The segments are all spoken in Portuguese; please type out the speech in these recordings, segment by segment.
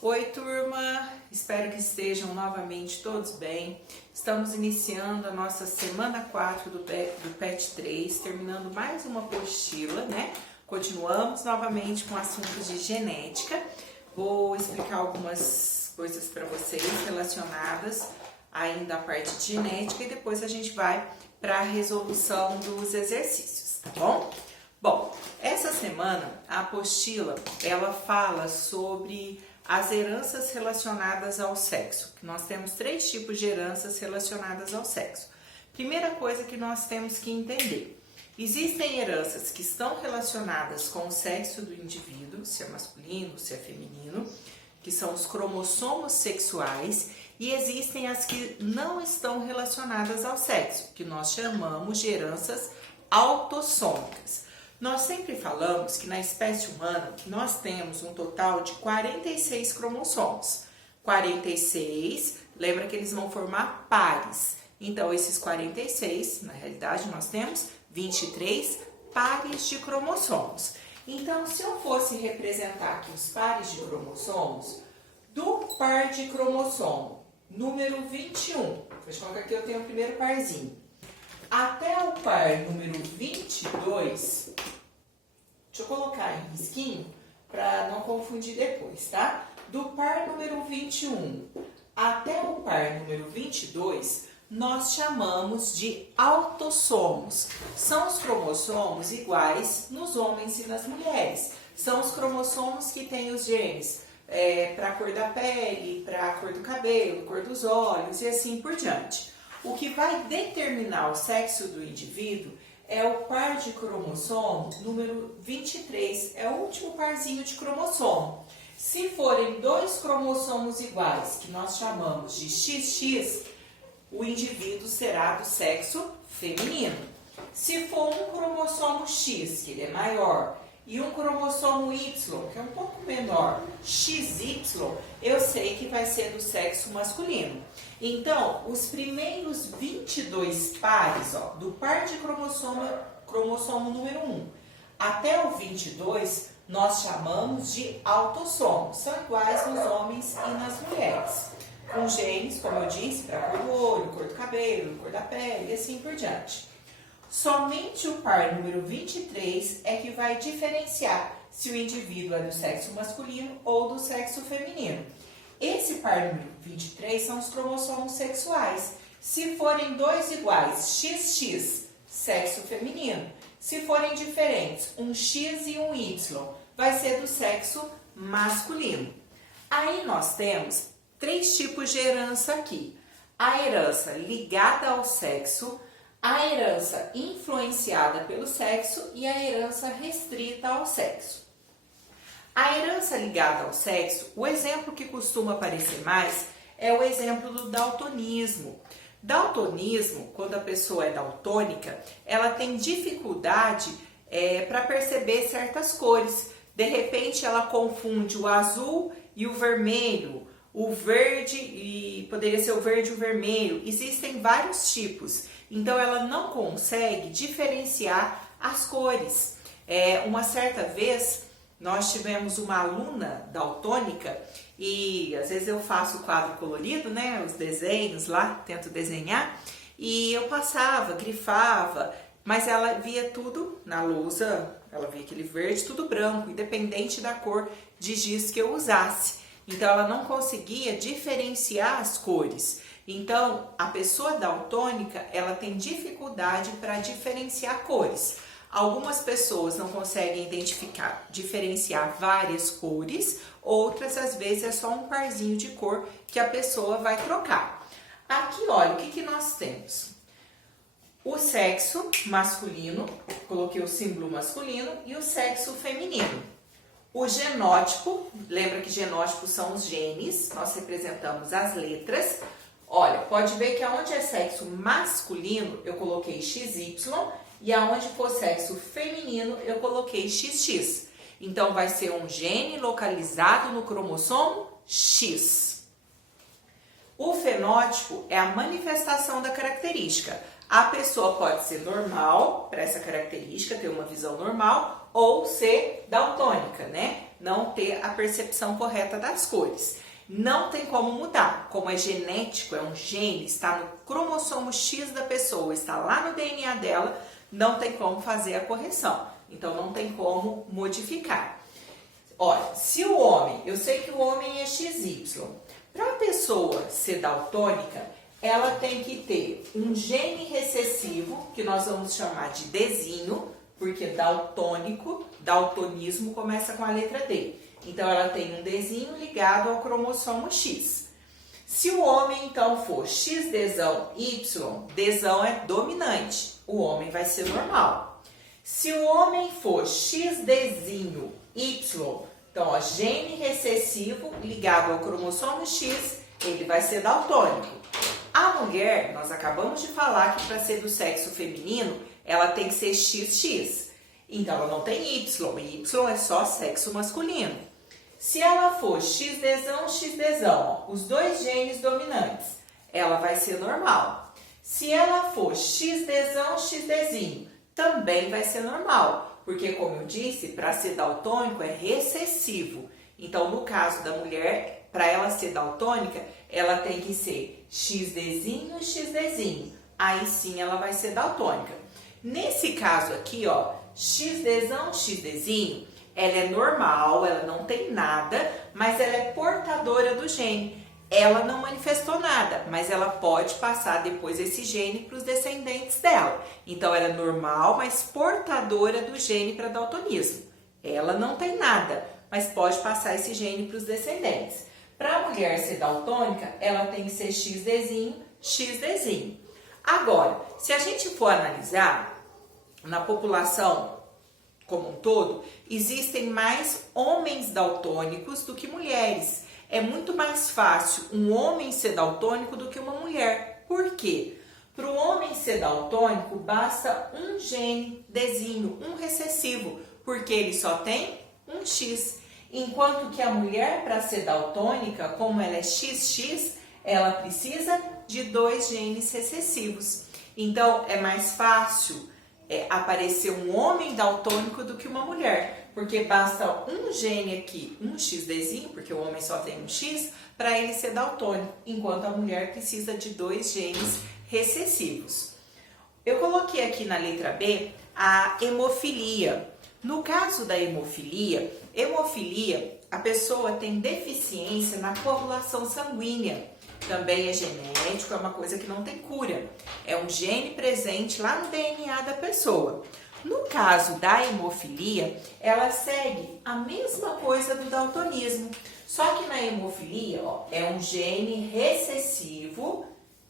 Oi, turma! Espero que estejam novamente todos bem. Estamos iniciando a nossa semana 4 do PET 3, terminando mais uma apostila, né? Continuamos novamente com assuntos de genética. Vou explicar algumas coisas para vocês relacionadas ainda à parte de genética e depois a gente vai para a resolução dos exercícios, tá bom? Bom, essa semana a apostila, ela fala sobre as heranças relacionadas ao sexo. Nós temos 3 tipos de heranças relacionadas ao sexo. Primeira coisa que nós temos que entender: existem heranças que estão relacionadas com o sexo do indivíduo, se é masculino, se é feminino, que são os cromossomos sexuais, e existem as que não estão relacionadas ao sexo, que nós chamamos de heranças autossômicas. Nós sempre falamos que na espécie humana nós temos um total de 46 cromossomos. 46, lembra que eles vão formar pares. Então, esses 46, na realidade, nós temos 23 pares de cromossomos. Então, se eu fosse representar aqui os pares de cromossomos, do par de cromossomo número 21, deixa eu colocar aqui, eu tenho o primeiro parzinho, até o par número 22, deixa eu colocar em risquinho para não confundir depois, tá? Do par número 21 até o par número 22, nós chamamos de autossomos. São os cromossomos iguais nos homens e nas mulheres. São os cromossomos que têm os genes para a cor da pele, para a cor do cabelo, cor dos olhos e assim por diante. O que vai determinar o sexo do indivíduo é o par de cromossomo número 23, é o último parzinho de cromossomo. Se forem 2 cromossomos iguais, que nós chamamos de XX, o indivíduo será do sexo feminino. Se for um cromossomo X, que ele é maior, e um cromossomo Y, que é um pouco menor, XY, eu sei que vai ser do sexo masculino. Então, os primeiros 22 pares, do par de cromossomo número 1 até o 22, nós chamamos de autossomos. São iguais nos homens e nas mulheres. Com genes, como eu disse, para a cor do olho, cor do cabelo, cor da pele e assim por diante. Somente o par número 23 é que vai diferenciar se o indivíduo é do sexo masculino ou do sexo feminino. Esse par número 23 são os cromossomos sexuais. Se forem 2 iguais, XX, sexo feminino. Se forem diferentes, um X e um Y, vai ser do sexo masculino. Aí nós temos 3 tipos de herança aqui: a herança ligada ao sexo, a herança influenciada pelo sexo e a herança restrita ao sexo. A herança ligada ao sexo, o exemplo que costuma aparecer mais é o exemplo do daltonismo. Daltonismo, quando a pessoa é daltônica, ela tem dificuldade para perceber certas cores. De repente ela confunde o azul e o vermelho, o verde e poderia ser o verde e o vermelho. Existem vários tipos, então ela não consegue diferenciar as cores. Uma certa vez nós tivemos uma aluna daltônica e às vezes eu faço o quadro colorido, né, os desenhos lá, tento desenhar, e eu passava, grifava, mas ela via tudo na lousa, ela via aquele verde, tudo branco, independente da cor de giz que eu usasse. Então ela não conseguia diferenciar as cores. Então a pessoa daltônica, ela tem dificuldade para diferenciar cores. Algumas pessoas não conseguem diferenciar várias cores, outras às vezes é só um parzinho de cor que a pessoa vai trocar. Aqui, olha, o que nós temos? O sexo masculino, coloquei o símbolo masculino, e o sexo feminino. O genótipo, lembra que genótipos são os genes, nós representamos as letras. Olha, pode ver que aonde é sexo masculino, eu coloquei XY, e aonde for sexo feminino, eu coloquei XX. Então, vai ser um gene localizado no cromossomo X. O fenótipo é a manifestação da característica. A pessoa pode ser normal para essa característica, ter uma visão normal, ou ser daltônica, né? Não ter a percepção correta das cores. Não tem como mudar, como é genético, é um gene, está no cromossomo X da pessoa, está lá no DNA dela, não tem como fazer a correção. Então não tem como modificar. Olha, se o homem, eu sei que o homem é XY, para a pessoa ser daltônica, ela tem que ter um gene recessivo, que nós vamos chamar de Dzinho, porque daltônico, daltonismo começa com a letra D. Então ela tem um Dzinho ligado ao cromossomo X. Se o homem então for XDzão Y, Dzão é dominante, o homem vai ser normal. Se o homem for XDzinho Y, então ó, gene recessivo ligado ao cromossomo X, ele vai ser daltônico. A mulher, nós acabamos de falar que para ser do sexo feminino, ela tem que ser XX. Então ela não tem Y, e Y é só sexo masculino. Se ela for XDzão, XDzão, ó, os dois genes dominantes, ela vai ser normal. Se ela for XDzão, XDzinho, também vai ser normal, porque como eu disse, para ser daltônico é recessivo. Então no caso da mulher, para ela ser daltônica, ela tem que ser XDzinho, XDzinho. Aí sim ela vai ser daltônica. Nesse caso aqui, ó, XDzão, XDzinho, ela é normal, ela não tem nada, mas ela é portadora do gene. Ela não manifestou nada, mas ela pode passar depois esse gene para os descendentes dela. Então ela é normal, mas portadora do gene para daltonismo. Ela não tem nada, mas pode passar esse gene para os descendentes. Para a mulher ser daltônica, ela tem que ser XDzinho, XDzinho. Agora, se a gente for analisar, na população como um todo, existem mais homens daltônicos do que mulheres. É muito mais fácil um homem ser daltônico do que uma mulher. Por quê? Para o homem ser daltônico, basta um gene Dzinho, um recessivo, porque ele só tem um X. Enquanto que a mulher, para ser daltônica, como ela é XX, ela precisa de 2 genes recessivos. Então, é mais fácil aparecer um homem daltônico do que uma mulher, porque basta um gene aqui, um XDzinho, porque o homem só tem um X, para ele ser daltônico, enquanto a mulher precisa de 2 genes recessivos. Eu coloquei aqui na letra B a hemofilia. No caso da hemofilia, a pessoa tem deficiência na coagulação sanguínea. Também é genético, é uma coisa que não tem cura. É um gene presente lá no DNA da pessoa. No caso da hemofilia, ela segue a mesma coisa do daltonismo. Só que na hemofilia, ó, é um gene recessivo,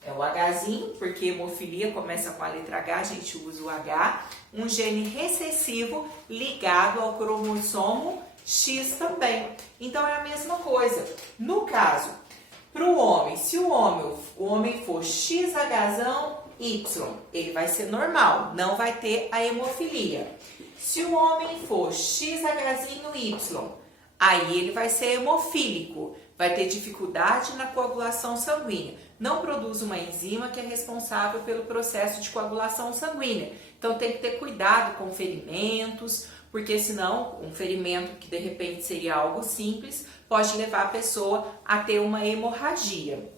é o Hzinho, porque hemofilia começa com a letra H, a gente usa o H. Um gene recessivo ligado ao cromossomo X também. Então é a mesma coisa. No caso, para o homem, se o homem for XHzão Y, ele vai ser normal, não vai ter a hemofilia. Se o homem for XHzinho Y, aí ele vai ser hemofílico, vai ter dificuldade na coagulação sanguínea. Não produz uma enzima que é responsável pelo processo de coagulação sanguínea. Então tem que ter cuidado com ferimentos, porque senão um ferimento que de repente seria algo simples pode levar a pessoa a ter uma hemorragia.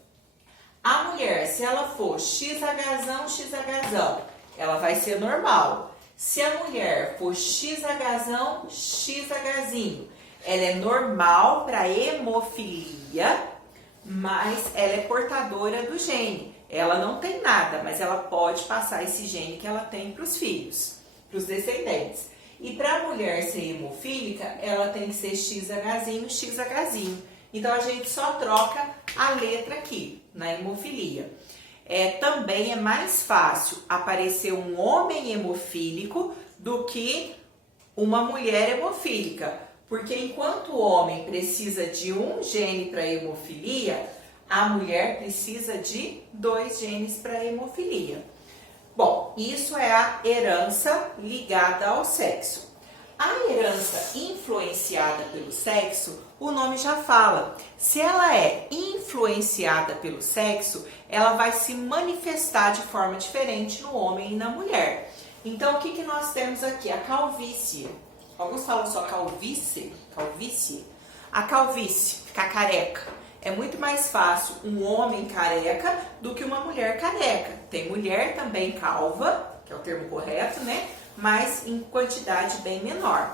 A mulher, se ela for XHzão, XHzão, ela vai ser normal. Se a mulher for XHzão, XHzinho, ela é normal para hemofilia, mas ela é portadora do gene. Ela não tem nada, mas ela pode passar esse gene que ela tem para os filhos, para os descendentes. E para a mulher ser hemofílica, ela tem que ser XHzinho, XHzinho. Então a gente só troca a letra aqui, na hemofilia. Também é mais fácil aparecer um homem hemofílico do que uma mulher hemofílica. Porque enquanto o homem precisa de um gene para hemofilia, a mulher precisa de 2 genes para hemofilia. Bom, isso é a herança ligada ao sexo. A herança influenciada pelo sexo, o nome já fala. Se ela é influenciada pelo sexo, ela vai se manifestar de forma diferente no homem e na mulher. Então, o que nós temos aqui? A calvície. Alguns falam só calvície. A calvície, ficar careca. É muito mais fácil um homem careca do que uma mulher careca. Tem mulher também calva, que é o termo correto, né? Mas em quantidade bem menor.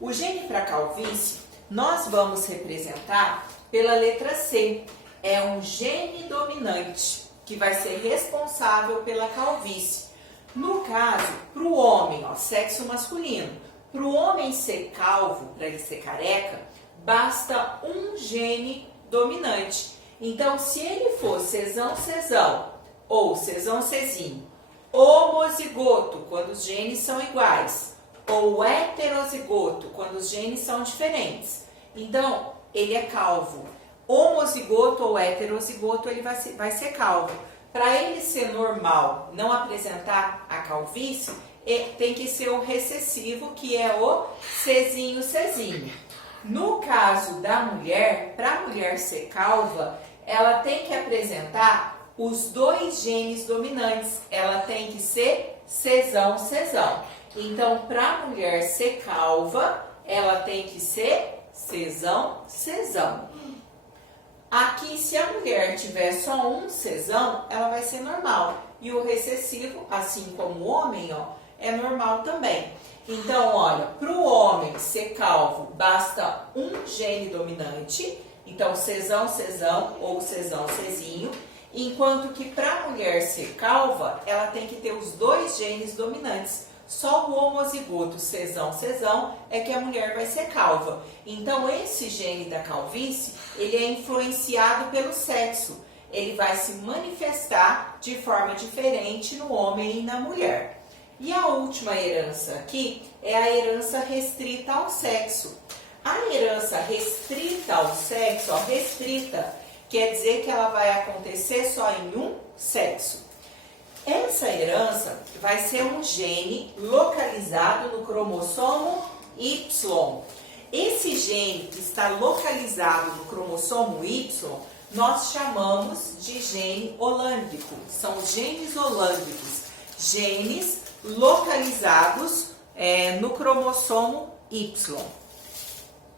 O gene para calvície, nós vamos representar pela letra C. É um gene dominante que vai ser responsável pela calvície. No caso, para o homem, ó, sexo masculino, para o homem ser calvo, para ele ser careca, basta um gene dominante. Então, se ele for cesão-cesão ou cesão-cesinho, homozigoto, quando os genes são iguais, ou heterozigoto, quando os genes são diferentes, então ele é calvo. Homozigoto ou heterozigoto, ele vai ser calvo. Para ele ser normal, não apresentar a calvície, tem que ser o recessivo, que é o Czinho. No caso da mulher, para a mulher ser calva, ela tem que apresentar os dois genes dominantes. Ela tem que ser cesão. Então, para a mulher ser calva, ela tem que ser cesão. Aqui, se a mulher tiver só um cesão, ela vai ser normal. E o recessivo, assim como o homem, ó, é normal também. Então, olha, para o homem ser calvo, basta um gene dominante. Então, cesão ou cesão-cesinho. Enquanto que para a mulher ser calva, ela tem que ter os dois genes dominantes. Só o homozigoto cesão é que a mulher vai ser calva. Então, esse gene da calvície, ele é influenciado pelo sexo. Ele vai se manifestar de forma diferente no homem e na mulher. E a última herança aqui é a herança restrita ao sexo. A herança restrita ao sexo, ó, restrita, quer dizer que ela vai acontecer só em um sexo. Essa herança vai ser um gene localizado no cromossomo Y. Esse gene que está localizado no cromossomo Y, nós chamamos de gene holândico. São os genes holândicos, genes localizados no cromossomo Y.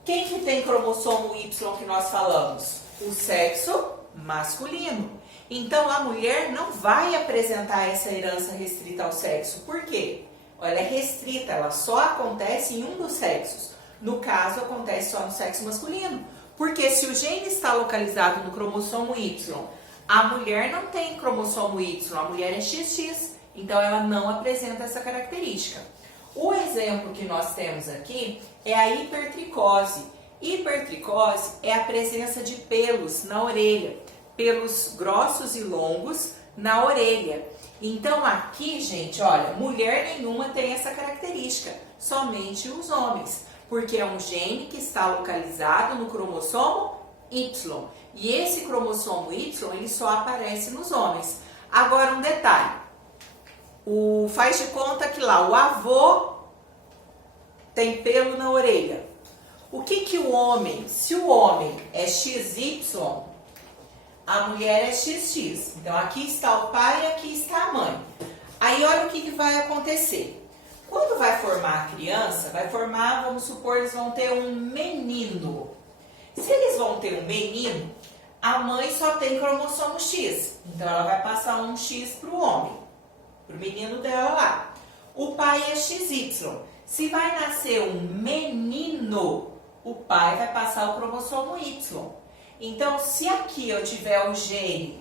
Quem que tem cromossomo Y que nós falamos? O sexo masculino. Então, a mulher não vai apresentar essa herança restrita ao sexo. Por quê? Ela é restrita, ela só acontece em um dos sexos. No caso, acontece só no sexo masculino. Porque se o gene está localizado no cromossomo Y, a mulher não tem cromossomo Y, a mulher é XX. Então, ela não apresenta essa característica. O exemplo que nós temos aqui é a hipertricose. Hipertricose é a presença de pelos na orelha. Pelos grossos e longos na orelha. Então aqui, gente, olha, mulher nenhuma tem essa característica, somente os homens, porque é um gene que está localizado no cromossomo Y. E esse cromossomo Y, ele só aparece nos homens. Agora um detalhe, faz de conta que lá o avô tem pelo na orelha. O que o homem, se o homem é XY, a mulher é XX. Então, aqui está o pai e aqui está a mãe. Aí, olha o que vai acontecer. Quando vai formar a criança, vai formar, vamos supor, eles vão ter um menino. Se eles vão ter um menino, a mãe só tem cromossomo X. Então, ela vai passar um X para o homem, para o menino dela lá. O pai é XY. Se vai nascer um menino, o pai vai passar o cromossomo Y. Então, se aqui eu tiver o gene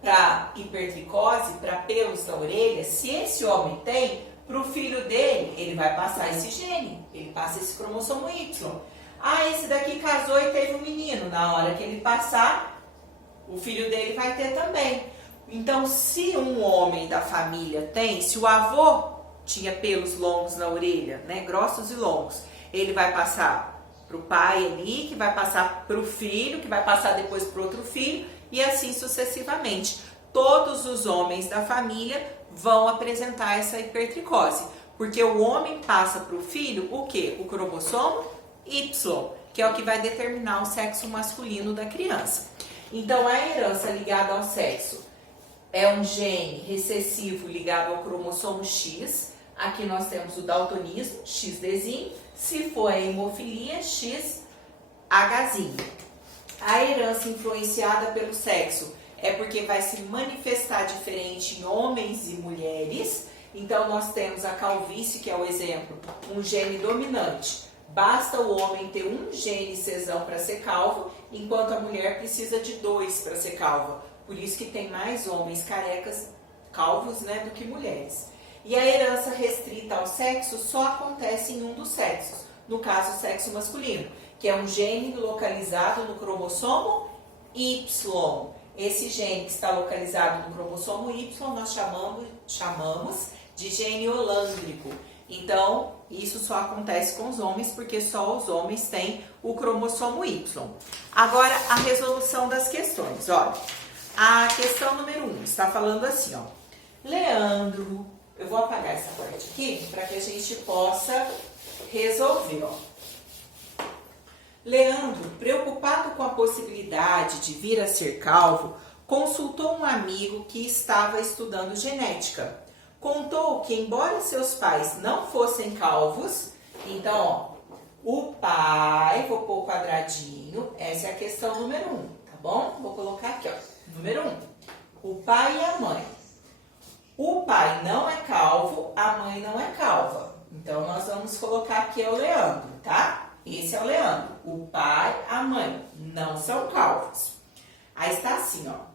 para hipertricose, para pelos da orelha, se esse homem tem, para o filho dele, ele vai passar esse gene, ele passa esse cromossomo Y. Ah, esse daqui casou e teve um menino. Na hora que ele passar, o filho dele vai ter também. Então, se um homem da família tem, se o avô tinha pelos longos na orelha, né, grossos e longos, ele vai passar para o pai ali, que vai passar para o filho, que vai passar depois para outro filho, e assim sucessivamente. Todos os homens da família vão apresentar essa hipertricose, porque o homem passa para o filho o quê? O cromossomo Y, que é o que vai determinar o sexo masculino da criança. Então, a herança ligada ao sexo é um gene recessivo ligado ao cromossomo X, Aqui nós temos o daltonismo, XDzinho. Se for a hemofilia, XHzinho. A herança influenciada pelo sexo é porque vai se manifestar diferente em homens e mulheres. Então, nós temos a calvície, que é o exemplo, um gene dominante. Basta o homem ter um gene cesão para ser calvo, enquanto a mulher precisa de 2 para ser calva. Por isso que tem mais homens carecas, calvos, né, do que mulheres. E a herança restrita ao sexo só acontece em um dos sexos, no caso, o sexo masculino, que é um gene localizado no cromossomo Y. Esse gene que está localizado no cromossomo Y nós chamamos de gene holândrico. Então, isso só acontece com os homens, porque só os homens têm o cromossomo Y. Agora, a resolução das questões. Olha, a questão número 1 está falando assim, ó. Leandro, eu vou apagar essa parte aqui para que a gente possa resolver, ó. Leandro, preocupado com a possibilidade de vir a ser calvo, consultou um amigo que estava estudando genética. Contou que, embora seus pais não fossem calvos, então, ó, o pai, vou pôr o quadradinho, essa é a questão número 1, tá bom? Vou colocar aqui, ó, número 1, o pai e a mãe. O pai não é calvo, a mãe não é calva. Então, nós vamos colocar aqui o Leandro, tá? Esse é o Leandro. O pai, a mãe não são calvos. Aí está assim, ó.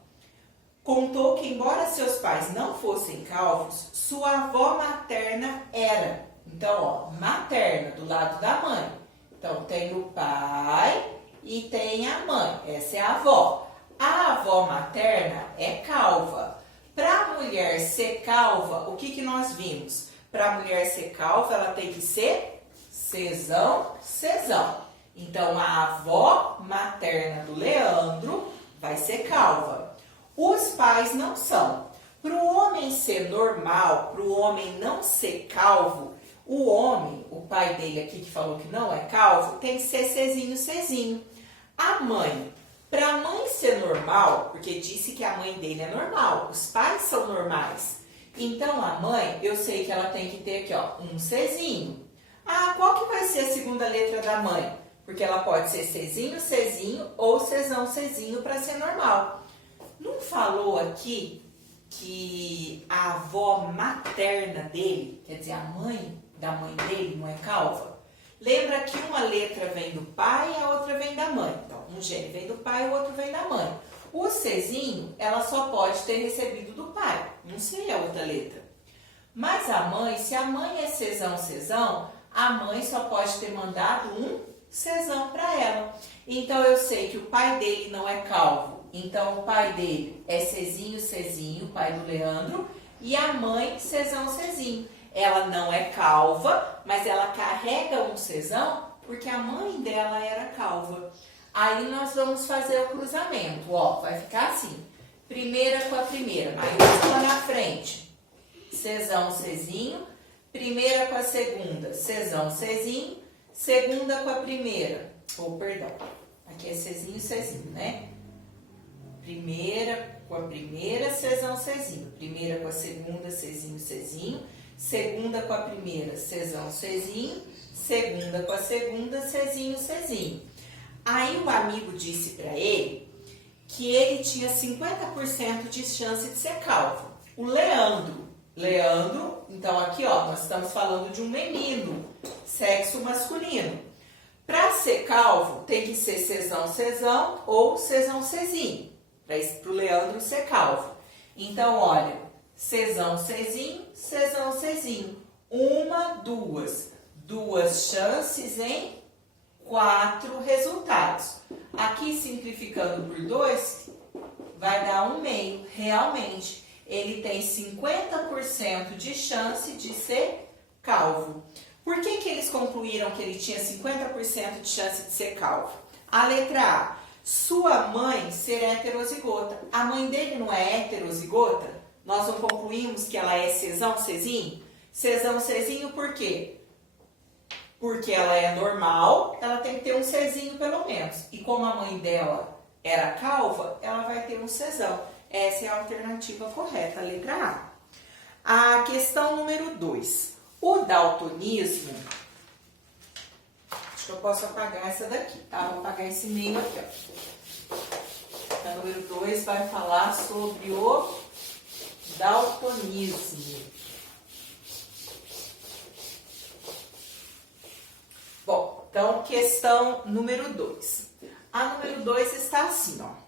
Contou que, embora seus pais não fossem calvos, sua avó materna era. Então, ó, materna, do lado da mãe. Então, tem o pai e tem a mãe. Essa é a avó. A avó materna é calva. Para a mulher ser calva, o que nós vimos? Para a mulher ser calva, ela tem que ser cesão. Então, a avó materna do Leandro vai ser calva. Os pais não são. Para o homem ser normal, para o homem não ser calvo, o homem, o pai dele aqui que falou que não é calvo, tem que ser cezinho. A mãe, para a mãe ser normal, porque disse que a mãe dele é normal, os pais são normais. Então, a mãe, eu sei que ela tem que ter aqui, ó, um cezinho. Ah, qual que vai ser a segunda letra da mãe? Porque ela pode ser cezinho ou cezinho para ser normal. Não falou aqui que a avó materna dele, quer dizer, a mãe da mãe dele não é calva? Lembra que uma letra vem do pai e a outra vem da mãe. Então, um gene vem do pai e o outro vem da mãe. O cezinho, ela só pode ter recebido do pai, não sei a outra letra. Mas a mãe, se a mãe é cesão, a mãe só pode ter mandado um cesão para ela. Então, eu sei que o pai dele não é calvo. Então, o pai dele é cezinho, o pai do Leandro, e a mãe cezinho. Ela não é calva, mas ela carrega um cesão porque a mãe dela era calva. Aí, nós vamos fazer o cruzamento, ó, vai ficar assim. Primeira com a primeira, maiúscula na frente, cezinho. Primeira com a segunda, cezinho. Segunda com a primeira, aqui é cezinho, né? Primeira com a primeira, cezinho. Primeira com a segunda, cezinho. Segunda com a primeira, cezinho. Segunda com a segunda, cezinho. Aí o amigo disse para ele que ele tinha 50% de chance de ser calvo. O Leandro, então aqui ó, nós estamos falando de um menino, sexo masculino. Para ser calvo, tem que ser cesão ou cezinho. Para o Leandro ser calvo. Então, olha, cezinho. Uma, duas. 2 chances em 4 resultados. Aqui, simplificando por 2, vai dar 1/2. Realmente, ele tem 50% de chance de ser calvo. Por que eles concluíram que ele tinha 50% de chance de ser calvo? A letra A. Sua mãe ser heterozigota. A mãe dele não é heterozigota? Nós não concluímos que ela é cezinho? Cezinho por quê? Porque ela é normal, ela tem que ter um cezinho pelo menos. E como a mãe dela era calva, ela vai ter um cesão. Essa é a alternativa correta, a letra A. A questão número 2. O daltonismo, acho que eu posso apagar essa daqui, tá? Vou apagar esse meio aqui, ó. Então, número 2 vai falar sobre o daltonismo. Bom, então, questão número 2. A número 2 está assim, ó.